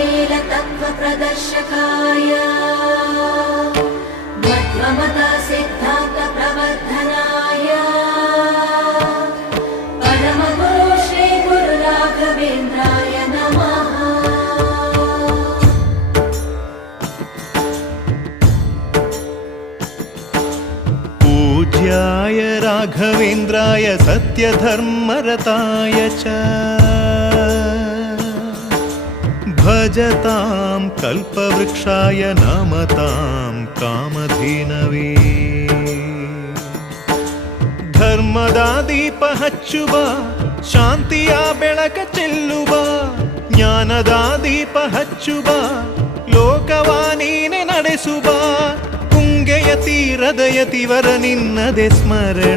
शीलतत्त्वप्रदर्शकाय मध्वमता सिद्धान्तप्रवर्धनाय परमगुरु श्री गुरु राघवेन्द्राय नमः। पूज्याय राघवेन्द्राय सत्यधर्मरताय च भजतां कल्पवृक्षाय नमतां कामधेनवे। ಧರ್ಮದ ದೀಪ ಹಚ್ಚುವ ಶಾಂತಿಯ ಬೆಳಕ ಚೆಲ್ಲುವ ಜ್ಞಾನದ ದೀಪ ಹಚ್ಚುವ ಲೋಕವ ನೀನೆ ನಡೆಸುವ ತುಂಗೆಯ ತೀರದ ಯತಿವರ ನಿನ್ನದೆ ಸ್ಮರಣ